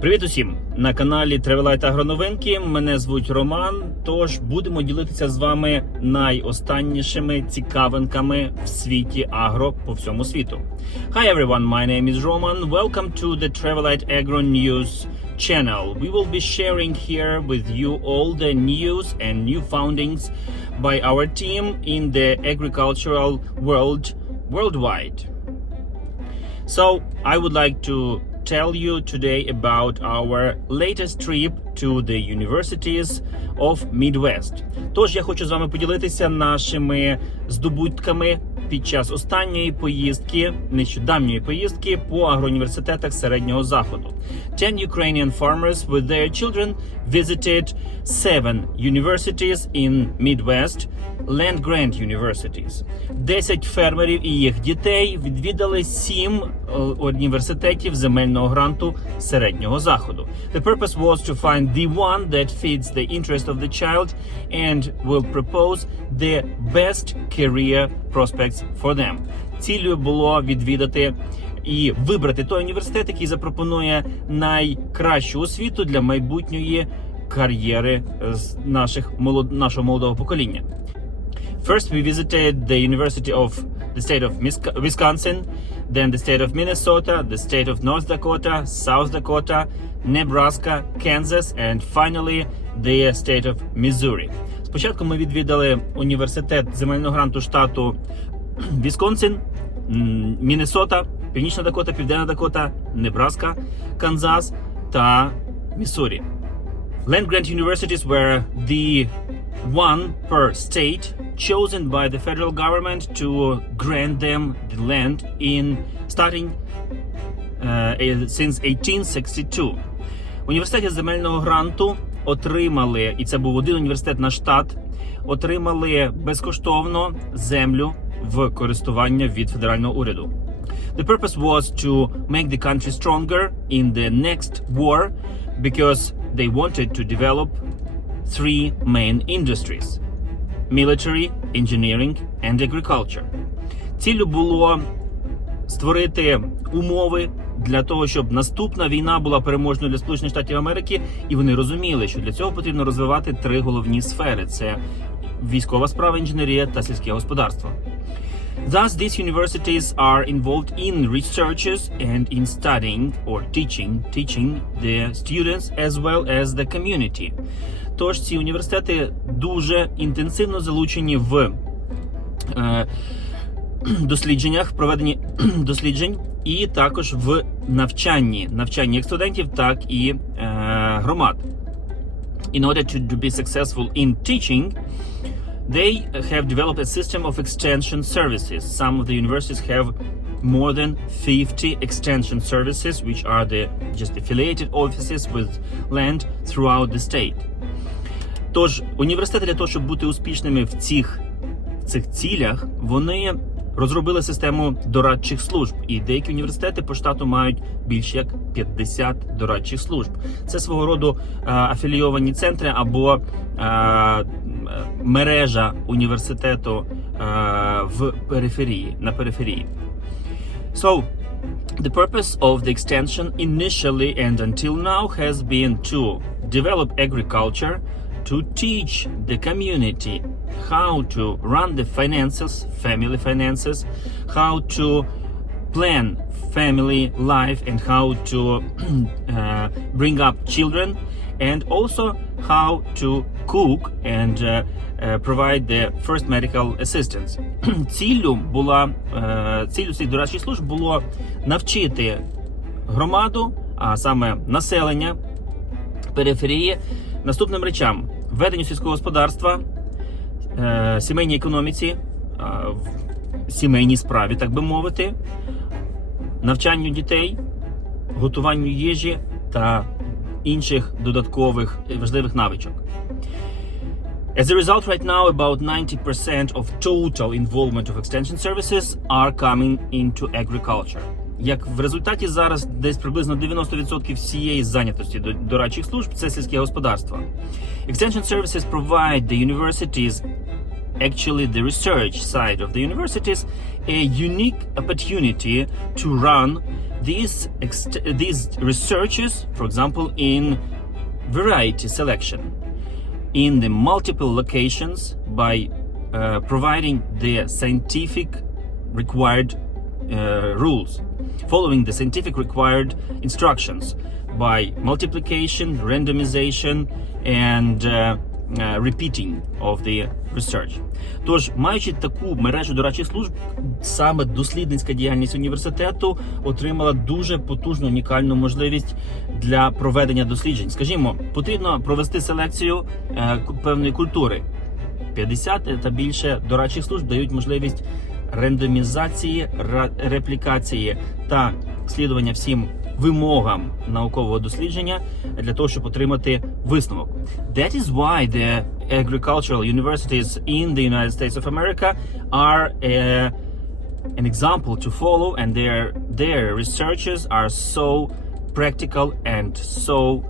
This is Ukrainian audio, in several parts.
Привіт усім на каналі Тревелайт Агроновинки. Мене звуть Роман. Тож будемо ділитися з вами найостаннішими цікавинками в світі агро по всьому світу. Hi everyone, my name is Roman. Welcome to the Travelite Agro News channel. We will be sharing here with you all the news and new foundings by our team in the agricultural world worldwide. So, I would like to tell you today about our latest trip to the universities of Midwest. Тож я хочу з вами поділитися нашими здобутками під час останньої поїздки, нещодавньої поїздки по агроуніверситетах середнього заходу. Ten Ukrainian farmers with their children visited seven universities in Midwest, land grant universities. 10 фермерів і їх дітей відвідали сім е, університетів земельного гранту середнього заходу. The purpose was to find the one that fits the interest of the child and will propose the best career prospects for them. Цілею було відвідати і вибрати той університет, який запропонує найкращу освіту для майбутньої кар'єри з наших молод... нашого молодого покоління. First, we visited the University of the state of Mis- Wisconsin, then the state of Minnesota, the state of North Dakota, South Dakota, Nebraska, Kansas, and finally the state of Missouri. Спочатку ми відвідали університет земельного гранту штату Вісконсин, м, Міннесота, Північна Дакота, Південна Дакота, Небраска, Канзас та Міссурі. Land grant universities were the one per state chosen by the federal government to grant them the land in starting uh, since 1862. Університеті земельного гранту отримали, і це був один університет на штат, отримали безкоштовно землю в користування від федерального уряду. The purpose was to make the country stronger in the next war because they wanted to develop three main industries military, engineering and agriculture. Ціллю було створити умови для того, щоб наступна війна була переможною для Сполучених Штатів Америки, і вони розуміли, що для цього потрібно розвивати три головні сфери: це військова справа, інженерія та сільське господарство. Thus, these universities are involved in researches and in studying or teaching, teaching the students as well as the community. Тож ці університети дуже інтенсивно залучені в е, дослідженнях, проведенні досліджень, і також в навчанні, навчанні як студентів, так і е, громад. In order to, be successful in teaching, they have developed a system of extension services. Some of the universities have more than 50 extension services, which are the just affiliated offices with land throughout the state. Тож університети для того, щоб бути успішними в цих, в цих цілях, вони розробили систему дорадчих служб. І деякі університети по штату мають більше як 50 дорадчих служб. Це свого роду е, афілійовані центри або е, е, мережа університету е, в периферії на периферії. So, the purpose of the extension initially and until now has been to develop agriculture, to teach the community how to run the finances, family finances, how to plan family life and how to uh, bring up children and also how to cook and uh, uh, provide the first medical assistance. Ціллю була е, ціллю цих дорадчих служб було навчити громаду, а саме населення периферії, наступним речам: веденню сільського господарства, е, сімейній економіці, в сімейній справі, так би мовити, навчанню дітей, готуванню їжі та інших додаткових важливих навичок. As a result, right now, about 90% of total involvement of extension services are coming into agriculture. Як в результаті зараз десь приблизно 90% всієї зайнятості до- дорадчих служб це сільське господарство. Extension services provide the universities actually the research side of the universities a unique opportunity to run these these researches, for example, in variety selection in the multiple locations by uh, providing the scientific required uh, rules, following the scientific required instructions by multiplication, randomization, and uh, repeating of the research. Тож, маючи таку мережу дорадчих служб, саме дослідницька діяльність університету отримала дуже потужну унікальну можливість для проведення досліджень. Скажімо, потрібно провести селекцію е, певної культури. 50 та більше дорадчих служб дають можливість рандомізації, реплікації та слідування всім вимогам наукового дослідження для того, щоб отримати висновок. That is why the agricultural universities in the United States of America are a, an example to follow, and their their researches are so practical and so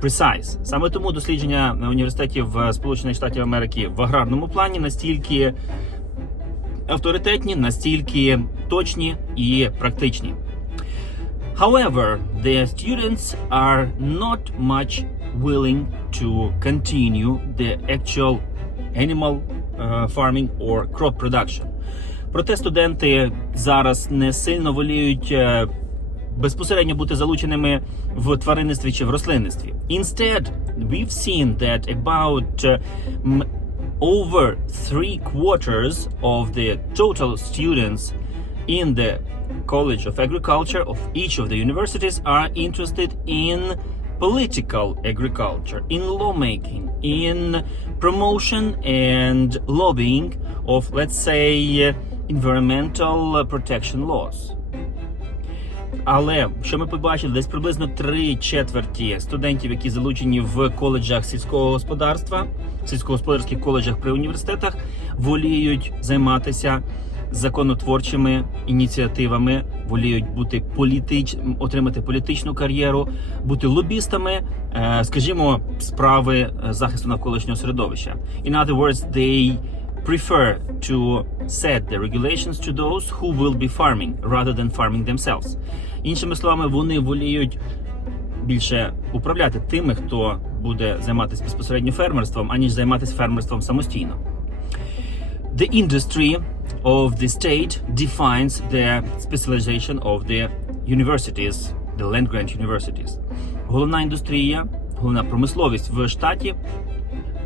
precise. Саме тому дослідження на університетів е, Сполучених Штатів Америки в аграрному плані настільки авторитетні, настільки точні і практичні. However, the students are not much willing to continue the actual animal uh, farming or crop production. Проте студенти зараз не сильно воліють е, безпосередньо бути залученими в тваринництві чи в рослинництві. Instead, we've seen that about uh, m- over three quarters of the total students in the College of Agriculture of each of the universities are interested in political agriculture, in lawmaking, in promotion and lobbying of, let's say, environmental protection laws. Але що ми побачили, десь приблизно три четверті студентів, які залучені в коледжах сільського господарства, сільськогосподарських коледжах при університетах, воліють займатися законотворчими ініціативами, воліють бути політич... отримати політичну кар'єру, бути лобістами, е, скажімо, справи е, захисту навколишнього середовища. In other words, they prefer to set the regulations to those who will be farming rather than farming themselves. Іншими словами, вони воліють більше управляти тими, хто буде займатися безпосередньо фермерством, аніж займатися фермерством самостійно. The industry of the state defines the specialization of the universities, the land grant universities. Головна індустрія, головна промисловість в штаті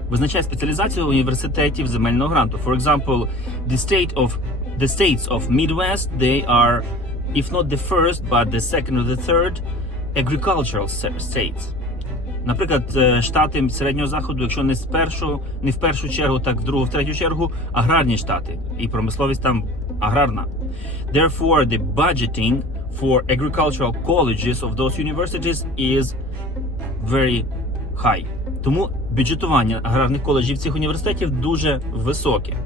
визначає спеціалізацію університетів земельного гранту. For example, the state of the states of Midwest, they are, if not the first, but the second or the third agricultural se- states. Наприклад, е, штати середнього заходу, якщо не спершу, не в першу чергу, так в другу, в третю чергу, аграрні штати, і промисловість там аграрна. Therefore, the budgeting for agricultural colleges of those universities is very high. Тому бюджетування аграрних коледжів цих університетів дуже високе.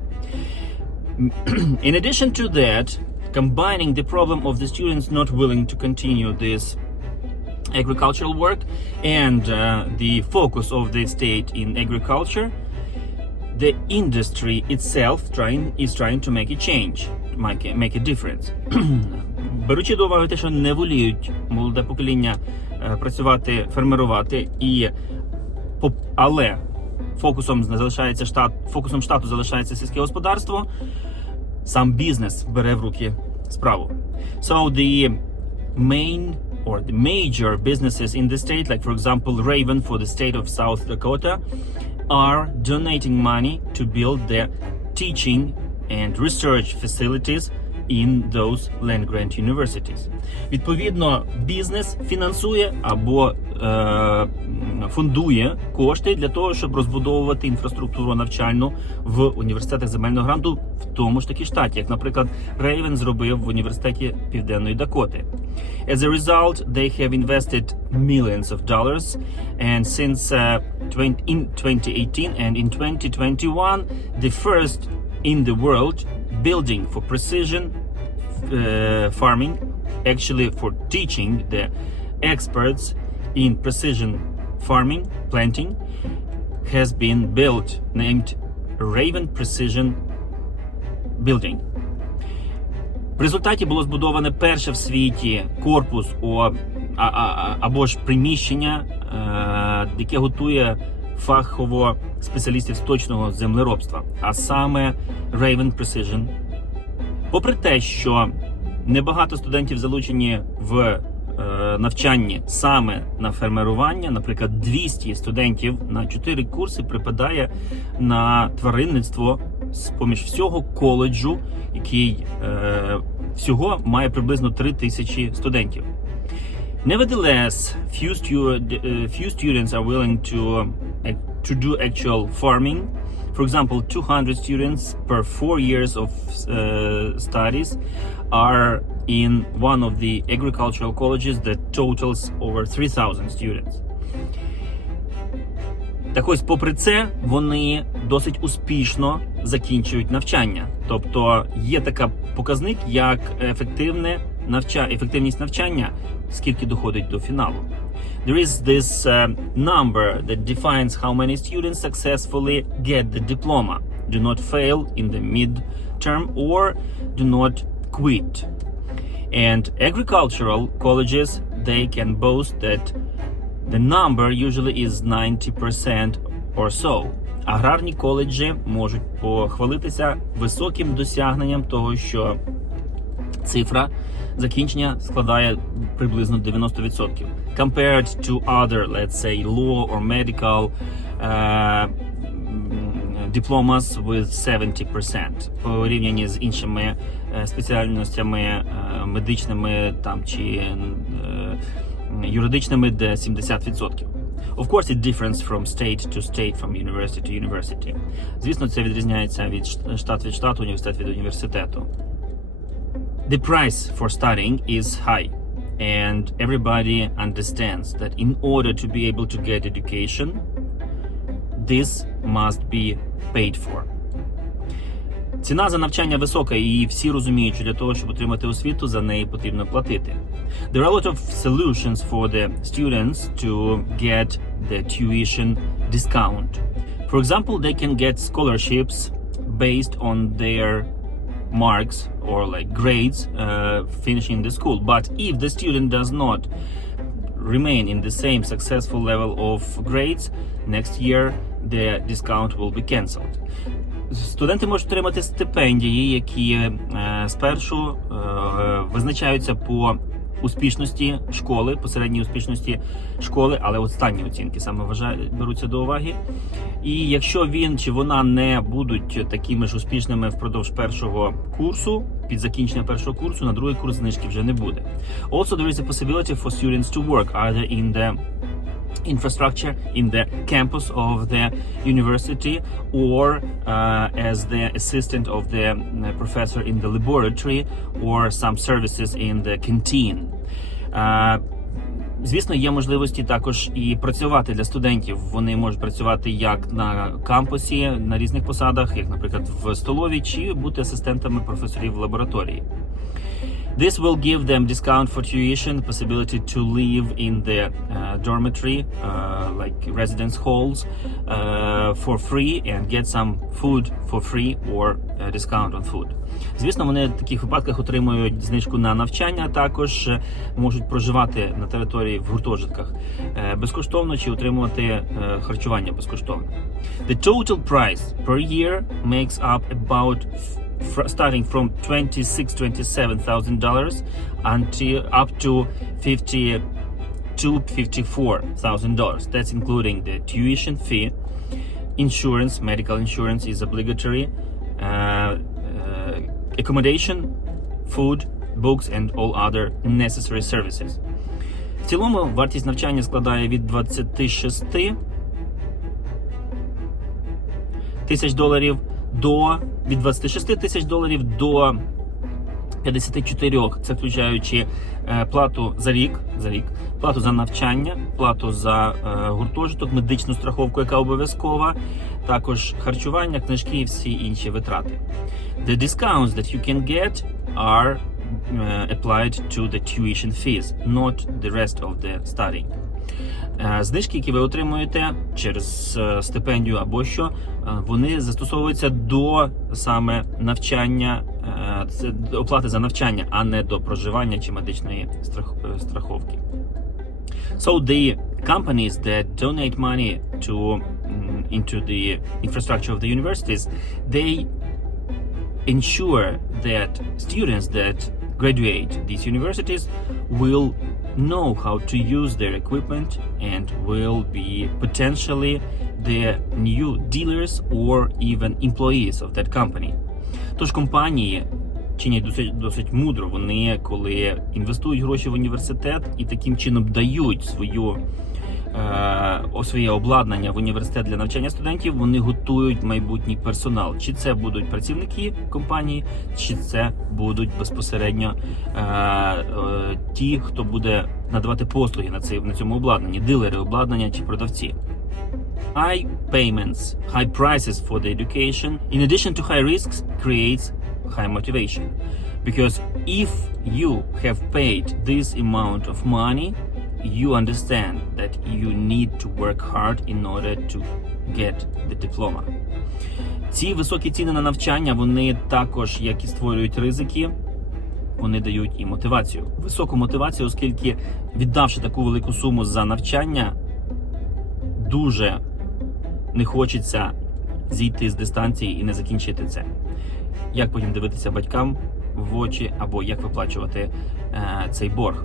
In addition to that, combining the problem of the students not willing to continue this agricultural work and uh, the focus of the state in agriculture, the industry itself trying is trying to make a change, make a, make a difference. Беручи до уваги те, що не воліють молоде покоління е, працювати, фермерувати, і але фокусом залишається штат, фокусом штату залишається сільське господарство, сам бізнес бере в руки справу. So the main or the major businesses in the state, like for example Raven for the state of South Dakota, are donating money to build their teaching and research facilities in those land grant universities. Відповідно, бізнес фінансує або е, фондує кошти для того, щоб розбудовувати інфраструктуру навчальну в університетах земельного гранту, в тому ж таки штаті, як, наприклад, Рейвен зробив в університеті Південної Дакоти. As a result, they have invested millions of dollars, and since uh, 20, in 2018 and in 2021, the first in the world building for precision uh, farming, actually for teaching the experts in precision farming, planting, has been built, named Raven Precision Building. В результаті було збудоване перше в світі корпус а, а, або ж приміщення, е, яке готує фахово спеціалістів з точного землеробства, а саме Raven Precision. Попри те, що небагато студентів залучені в е, навчанні саме на фермерування, наприклад, 200 студентів на 4 курси припадає на тваринництво з поміж всього коледжу, який е, всього має приблизно 3 тисячі студентів. Nevertheless, few, stu- uh, few students are willing to uh, to do actual farming. For example, 200 students per four years of uh, studies are in one of the agricultural colleges that totals over 3,000 students. Так ось, попри це, вони досить успішно закінчують навчання. Тобто є така показник, як ефективне навча... ефективність навчання, скільки доходить до фіналу. There is this uh, number that defines how many students successfully get the diploma, do not fail in the mid-term or do not quit. And agricultural colleges, they can boast that the number usually is 90% or so. Аграрні коледжі можуть похвалитися високим досягненням того, що цифра закінчення складає приблизно 90%. Compared to other, let's say, law or medical uh, diplomas with 70%. Порівняні з іншими е, спеціальностями е, медичними там чи юридичними, де 70%. Of course, it differs from state to state, from university to university. Звісно, це відрізняється від штат від штату, університет від університету. The price for studying is high, and everybody understands that in order to be able to get education, this must be paid for. Ціна за навчання висока, і всі розуміють, що для того, щоб отримати освіту, за неї потрібно платити. There are a lot of solutions for the students to get the tuition discount. For example, they can get scholarships based on their marks or like grades uh, finishing the school. But if the student does not remain in the same successful level of grades, next year the discount will be cancelled. Студенти можуть отримати стипендії, які е, спершу е, визначаються по успішності школи, посередній успішності школи, але останні оцінки саме вважаю, беруться до уваги. І якщо він чи вона не будуть такими ж успішними впродовж першого курсу, під закінчення першого курсу, на другий курс знижки вже не буде. Also, there is a possibility for students to work either in the infrastructure in the campus of the university or uh, as the assistant of the uh, professor in the laboratory or some services in the canteen. Uh, Звісно, є можливості також і працювати для студентів. Вони можуть працювати як на кампусі на різних посадах, як, наприклад, в столовій, чи бути асистентами професорів в лабораторії. This will give them discount for tuition, possibility to live in the uh, dormitory, uh, like residence halls, uh, for free and get some food for free or uh, discount on food. Звісно, вони в таких випадках отримують знижку на навчання, також е, можуть проживати на території в гуртожитках е, безкоштовно чи отримувати е, харчування безкоштовно. The total price per year makes up about fr- starting from 26 27000 dollars until up to 50 to 54000 dollars that's including the tuition fee insurance medical insurance is obligatory uh, uh, accommodation food books and all other necessary services в цілому вартість навчання складає від 26 тисяч доларів до від 26 тисяч доларів до 54, це включаючи е, плату за рік, за рік, плату за навчання, плату за е, гуртожиток, медичну страховку, яка обов'язкова, також харчування, книжки і всі інші витрати. The discounts that you can get are uh, applied to the tuition fees, not the rest of the studying. Е, Знижки, які ви отримуєте через е, стипендію або що, е, вони застосовуються до саме навчання, оплати за навчання, а не до проживання чи медичної страх- страховки. So the companies that donate money to into the infrastructure of the universities, they ensure that students that graduate these universities will know how to use their equipment and will be potentially the new dealers or even employees of that company. Тож компанії чинять досить, досить мудро. Вони коли інвестують гроші в університет і таким чином дають свою своє обладнання в університет для навчання студентів, вони готують майбутній персонал. Чи це будуть працівники компанії, чи це будуть безпосередньо е, е, ті, хто буде надавати послуги на цей на цьому обладнанні, дилери обладнання чи продавці. High payments, high prices for the education, in addition to high risks, creates high motivation. Because if you have paid this amount of money, you understand that you need to work hard in order to get the diploma. Ці високі ціни на навчання, вони також, як і створюють ризики, вони дають і мотивацію. Високу мотивацію, оскільки віддавши таку велику суму за навчання, дуже не хочеться зійти з дистанції і не закінчити це. Як потім дивитися батькам в очі, або як виплачувати е, цей борг.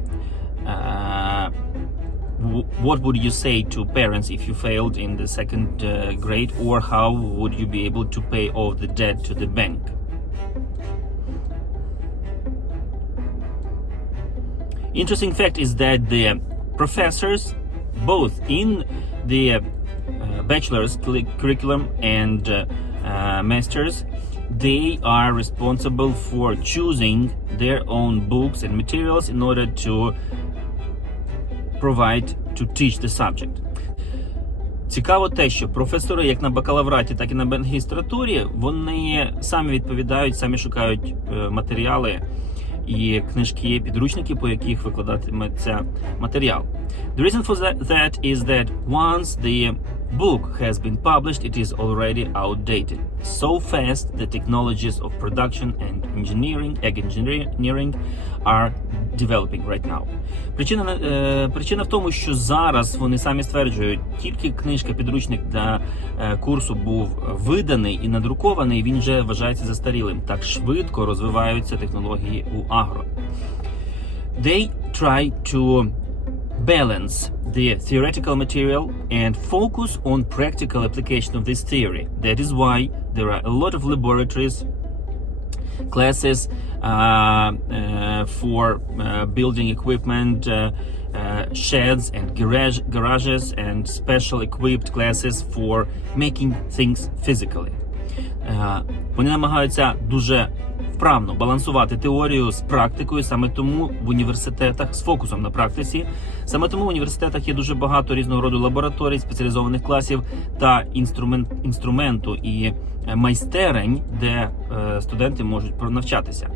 W- what would you say to parents if you failed in the second uh, grade, or how would you be able to pay off the debt to the bank? Interesting fact is that the professors, both in the uh, bachelor's curriculum and uh, uh, masters, they are responsible for choosing their own books and materials in order to provide to teach the subject. Цікаво те, що професори, як на бакалавраті, так і на магістратурі, вони самі відповідають, самі шукають е, матеріали і книжки, підручники, по яких викладатиметься матеріал. The reason for that, that is that once the book has been published, it is already outdated. So fast the technologies of production and engineering, egg engineering are developing right now. Причина, е, причина в тому, що зараз вони самі стверджують, тільки книжка, підручник для е, курсу був виданий і надрукований, він вже вважається застарілим. Так швидко розвиваються технології у агро. They try to balance the theoretical material and focus on practical application of this theory. That is why there are a lot of laboratories classes uh, uh, for uh, building equipment, uh, uh, sheds and garage, garages, and special equipped classes for making things physically. Е, Вони намагаються дуже вправно балансувати теорію з практикою. Саме тому в університетах з фокусом на практиці. Саме тому в університетах є дуже багато різного роду лабораторій, спеціалізованих класів та інструмент інструменту і е, майстерень, де е, студенти можуть навчатися.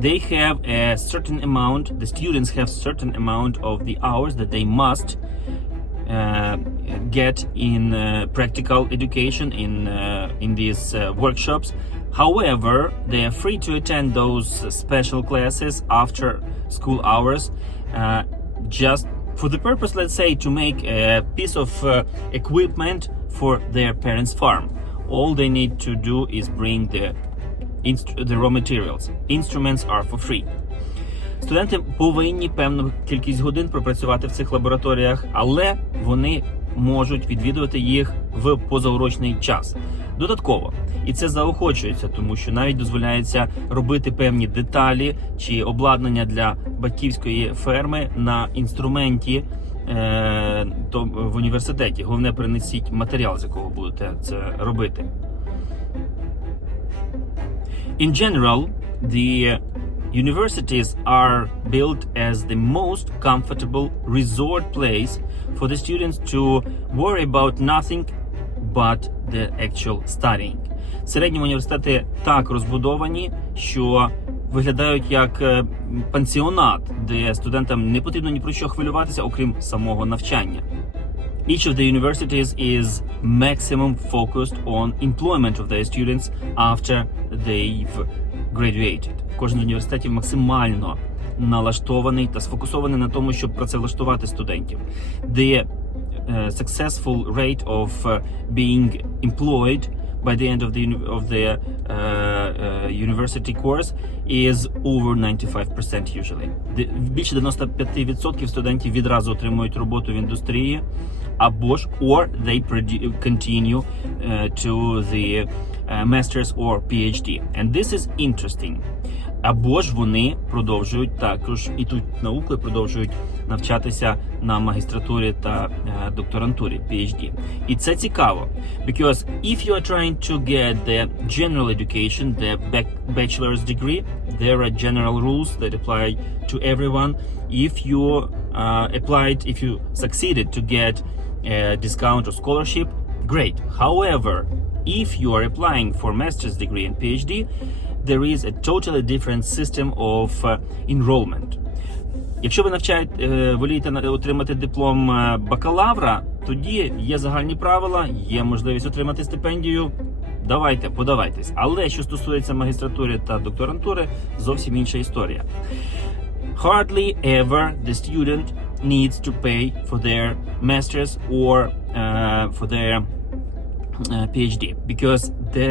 They have a certain amount, the students have certain amount of the hours that they must get in uh, practical education in uh, in these uh, workshops. However, they are free to attend those special classes after school hours, uh, just for the purpose, let's say, to make a piece of uh, equipment for their parents' farm. All they need to do is bring the the raw materials. Instruments are for free. Студенти повинні певну кількість годин пропрацювати в цих лабораторіях, але вони можуть відвідувати їх в позаурочний час. Додатково, і це заохочується, тому що навіть дозволяється робити певні деталі чи обладнання для батьківської ферми на інструменті е, то в університеті. Головне, принесіть матеріал, з якого будете це робити. In general, the universities are built as the most comfortable resort place for the students to worry about nothing but the actual studying. В середньому університети так розбудовані, що виглядають як е, пансіонат, де студентам не потрібно ні про що хвилюватися, окрім самого навчання. Each of the universities is maximum focused on employment of their students after they've graduated. Кожен університетів максимально налаштований та сфокусований на тому, щоб працевлаштувати студентів. The uh, successful rate of uh, being employed by the end of the of the uh, uh, university course is over 95% usually. Більше 95% студентів відразу отримують роботу в індустрії, або ж or they continue uh, to the uh, masters or PhD. And this is interesting. Або ж вони продовжують також і тут наукою продовжують навчатися на магістратурі та е, докторантурі PhD. І це цікаво, because if you are trying to get the general education, the bac- bachelor's degree, there are general rules that apply to everyone. If you uh, applied, if you succeeded to get a discount or scholarship, great. However, if you are applying for master's degree and PhD, there is a totally different system of uh, enrollment. Якщо ви навчаєте, е, волієте отримати диплом е, бакалавра, тоді є загальні правила, є можливість отримати стипендію. Давайте, подавайтесь. Але що стосується магістратури та докторантури, зовсім інша історія. Hardly ever the student needs to pay for their masters or uh, for their PhD because the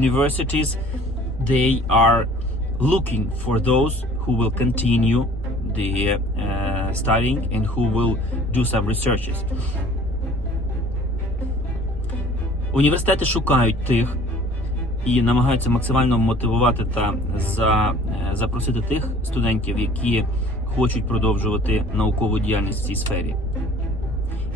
universities they are looking for those who will continue the uh, studying and who will do some researches. Університети шукають тих і намагаються максимально мотивувати та за, е, запросити тих студентів, які хочуть продовжувати наукову діяльність в цій сфері.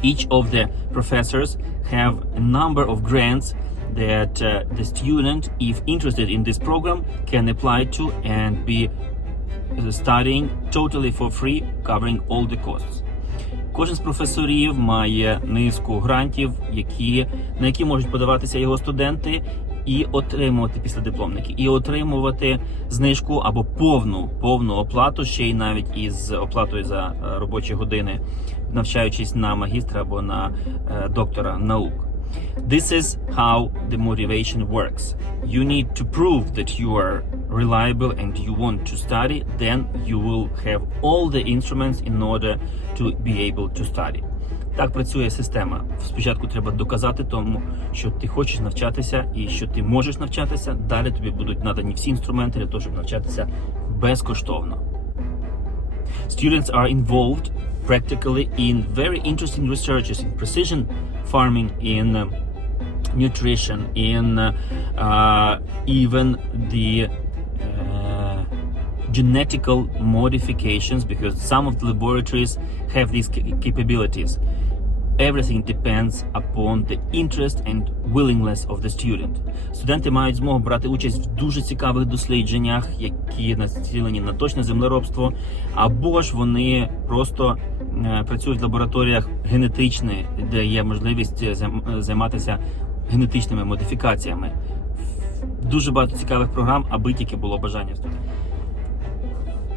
Each of the professors have a number of grants that uh, the student, if interested in this program, can apply to and be uh, studying totally for free, covering all the costs. Кожен з професорів має низку грантів, які, на які можуть подаватися його студенти і отримувати післядипломники, і отримувати знижку або повну повну оплату, ще й навіть із оплатою за е, робочі години, навчаючись на магістра або на е, доктора наук. This is how the motivation works. You need to prove that you are reliable and you want to study, then you will have all the instruments in order to be able to study. Так працює система. Спочатку треба доказати тому, що ти хочеш навчатися і що ти можеш навчатися. Далі тобі будуть надані всі інструменти для того, щоб навчатися безкоштовно. Students are involved practically in very interesting researches in precision farming, in um, nutrition, in uh, uh, even the uh, genetical modifications, because some of the laboratories have these capabilities. Everything depends upon the interest and willingness of the student. Студенти мають змогу брати участь в дуже цікавих дослідженнях, які націлені на точне землеробство, або ж вони просто е, працюють в лабораторіях генетичних, де є можливість е, е, займатися генетичними модифікаціями. Дуже багато цікавих програм, аби тільки було бажання.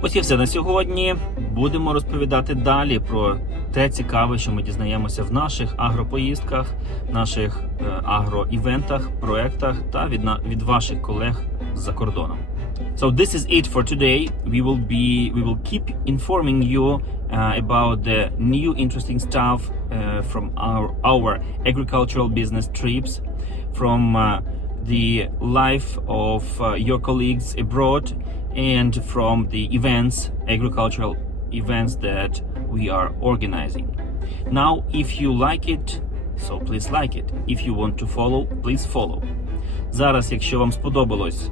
Ось і все на сьогодні. Будемо розповідати далі про те цікаве, що ми дізнаємося в наших агропоїздках, наших е, агроівентах, проектах та від ваших колег за кордоном. So this is it for today. We will be we will keep informing you uh, about the new interesting stuff uh, from our our agricultural business trips, from uh, the life of uh, your colleagues abroad, and from the events, agricultural events that we are organizing. Now, if you like it, so please like it. If you want to follow, please follow. Зараз, якщо вам сподобалось,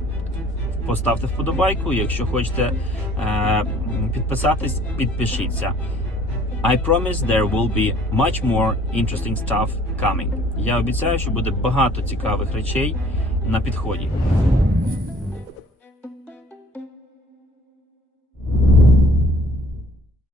Поставте вподобайку. Якщо хочете е, підписатись, підпишіться. I promise there will be much more interesting stuff coming. Я обіцяю, що буде багато цікавих речей на підході.